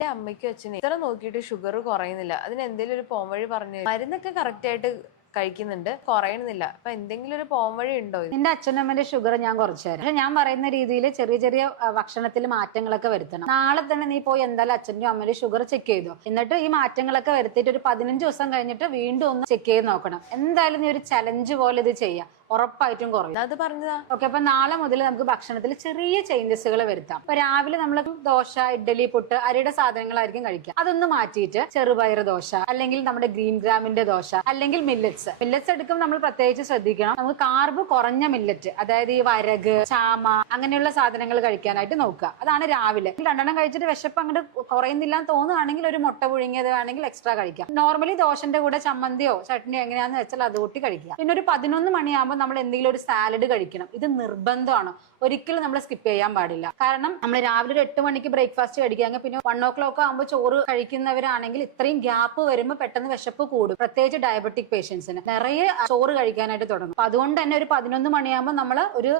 എന്റെ അമ്മയ്ക്കും അച്ഛനും ഇത്ര നോക്കിയിട്ട് ഷുഗർ കുറയുന്നില്ല. അതിന് എന്തെങ്കിലും ഒരു പോംവഴി പറഞ്ഞു. മരുന്നൊക്കെ കറക്റ്റ് ആയിട്ട് കഴിക്കുന്നുണ്ട്, കുറയണമെന്നില്ല. അപ്പൊ എന്തെങ്കിലും ഒരു പോംവഴി ഉണ്ടോ? നിന്റെ അച്ഛനമ്മന്റെ ഷുഗർ ഞാൻ കുറച്ചു തരാം. പക്ഷെ ഞാൻ പറയുന്ന രീതിയിൽ ചെറിയ ചെറിയ ഭക്ഷണത്തിൽ മാറ്റങ്ങളൊക്കെ വരുത്തണം. നാളെ തന്നെ നീ പോയി എന്തായാലും അച്ഛൻ്റെയും അമ്മയുടെ ഷുഗർ ചെക്ക് ചെയ്തോ. എന്നിട്ട് ഈ മാറ്റങ്ങളൊക്കെ വരുത്തിയിട്ട് ഒരു 15 ദിവസം കഴിഞ്ഞിട്ട് വീണ്ടും ഒന്ന് ചെക്ക് ചെയ്ത് നോക്കണം. എന്തായാലും നീ ഒരു ചലഞ്ച് പോലെ ഇത് ചെയ്യാം, ഉറപ്പായിട്ടും കുറയും. അത് പറഞ്ഞതാ. ഓക്കെ, അപ്പൊ നാളെ മുതൽ നമുക്ക് ഭക്ഷണത്തിൽ ചെറിയ ചേഞ്ചസുകൾ വരുത്താം. അപ്പൊ രാവിലെ നമ്മൾ ദോശ, ഇഡ്ഡലി, പുട്ട്, അരിയുടെ സാധനങ്ങളായിരിക്കും കഴിക്കുക. അതൊന്ന് മാറ്റിയിട്ട് ചെറുപയർ ദോശ, അല്ലെങ്കിൽ നമ്മുടെ ഗ്രീൻ ഗ്രാമിന്റെ ദോശ, അല്ലെങ്കിൽ മില്ലറ്റ്സ് എടുക്കുമ്പോൾ നമ്മൾ പ്രത്യേകിച്ച് ശ്രദ്ധിക്കണം. നമുക്ക് കാർബ് കുറഞ്ഞ മില്ലറ്റ്, അതായത് ഈ വരക്, ചാമ, അങ്ങനെയുള്ള സാധനങ്ങൾ കഴിക്കാനായിട്ട് നോക്കുക. അതാണ് രാവിലെ. 2 കഴിച്ചിട്ട് വിശപ്പ് അങ്ങോട്ട് കുറയുന്നില്ല എന്ന് തോന്നുകയാണെങ്കിൽ ഒരു മുട്ട പുഴുങ്ങിയത് വേണമെങ്കിൽ എക്സ്ട്രാ കഴിക്കാം. നോർമലി ദോശന്റെ കൂടെ ചമ്മന്തിയോ ചട്നിയോ എങ്ങനെയാന്ന് വെച്ചാൽ അത് കൂട്ടി കഴിക്കുക. പിന്നെ ഒരു 11 മണിയാകുമ്പോൾ നമ്മൾ എന്തെങ്കിലും ഒരു സാലഡ് കഴിക്കണം. ഇത് നിർബന്ധമാണ്, ഒരിക്കലും നമ്മൾ സ്കിപ്പ് ചെയ്യാൻ പാടില്ല. കാരണം നമ്മൾ രാവിലെ ഒരു 8 മണിക്ക് ബ്രേക്ക്ഫാസ്റ്റ് കഴിക്കുകയാണെങ്കിൽ പിന്നെ 1 o'clock ആകുമ്പോൾ ചോറ് കഴിക്കുന്നവരാണെങ്കിൽ ഇത്രയും ഗ്യാപ്പ് വരുമ്പോൾ പെട്ടെന്ന് വിശപ്പ് കൂടും. പ്രത്യേകിച്ച് ഡയബറ്റിക് പേഷ്യൻസിന് നിറയെ ചോറ് കഴിക്കാനായിട്ട് തുടങ്ങും. അപ്പൊ അതുകൊണ്ട് തന്നെ ഒരു 11 മണിയാകുമ്പോൾ നമ്മൾ ഒരു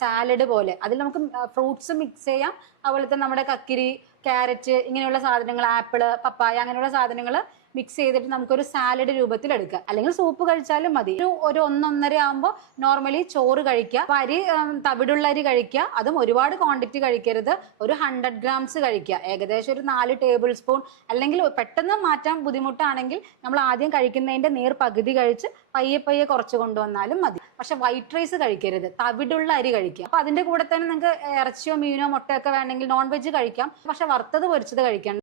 സാലഡ് പോലെ, അതിൽ നമുക്ക് ഫ്രൂട്ട്സ് മിക്സ് ചെയ്യാം. അതുപോലെ തന്നെ നമ്മുടെ കക്കിരി, ക്യാരറ്റ്, ഇങ്ങനെയുള്ള സാധനങ്ങൾ, ആപ്പിള്, പപ്പായ, അങ്ങനെയുള്ള സാധനങ്ങൾ മിക്സ് ചെയ്തിട്ട് നമുക്കൊരു സാലഡ് രൂപത്തിൽ എടുക്കാം. അല്ലെങ്കിൽ സൂപ്പ് കഴിച്ചാലും മതി. ഒരു 1-1.5 ആകുമ്പോൾ നോർമലി ചോറ് കഴിക്കുക. അരി, തവിടുള്ള അരി കഴിക്കുക. അതും ഒരുപാട് ക്വാണ്ടിറ്റി കഴിക്കരുത്. ഒരു 100 grams കഴിക്കുക. ഏകദേശം ഒരു 4 ടേബിൾ സ്പൂൺ. അല്ലെങ്കിൽ പെട്ടെന്ന് മാറ്റാൻ ബുദ്ധിമുട്ടാണെങ്കിൽ നമ്മൾ ആദ്യം കഴിക്കുന്നതിന്റെ പകുതി കഴിച്ച് പയ്യെ പയ്യെ കുറച്ച് കൊണ്ടുവന്നാലും മതി. പക്ഷെ വൈറ്റ് റൈസ് കഴിക്കരുത്, തവിടുള്ള അരി കഴിക്കുക. അപ്പൊ അതിന്റെ കൂടെ തന്നെ നിങ്ങൾക്ക് ഇറച്ചിയോ മീനോ മുട്ടയൊക്കെ വേണമെങ്കിൽ നോൺ വെജ് കഴിക്കാം. പക്ഷെ വറുത്തത് പൊരിച്ചത് കഴിക്കണം.